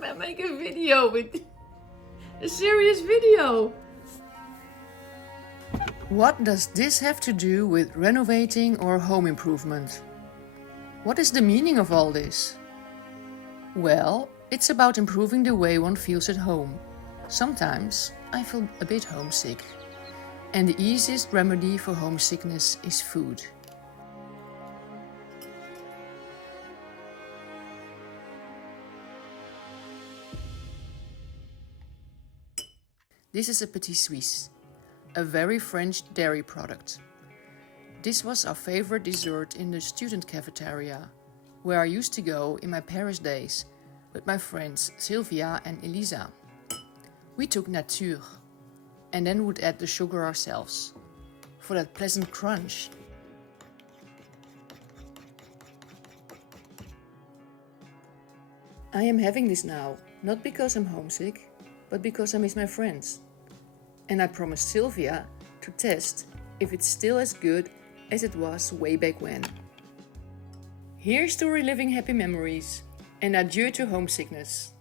when I make a video with a serious video. What does this have to do with renovating or home improvement? What is the meaning of all this? Well, it's about improving the way one feels at home. Sometimes I feel a bit homesick. And the easiest remedy for homesickness is food. This is a Petit Suisse, a very French dairy product. This was our favorite dessert in the student cafeteria, where I used to go in my Paris days with my friends Sylvia and Elisa. We took nature and then would add the sugar ourselves for that pleasant crunch. I am having this now, not because I'm homesick, but because I miss my friends. And I promised Sylvia to test if it's still as good as it was way back when. Here's to reliving happy memories and adieu to homesickness.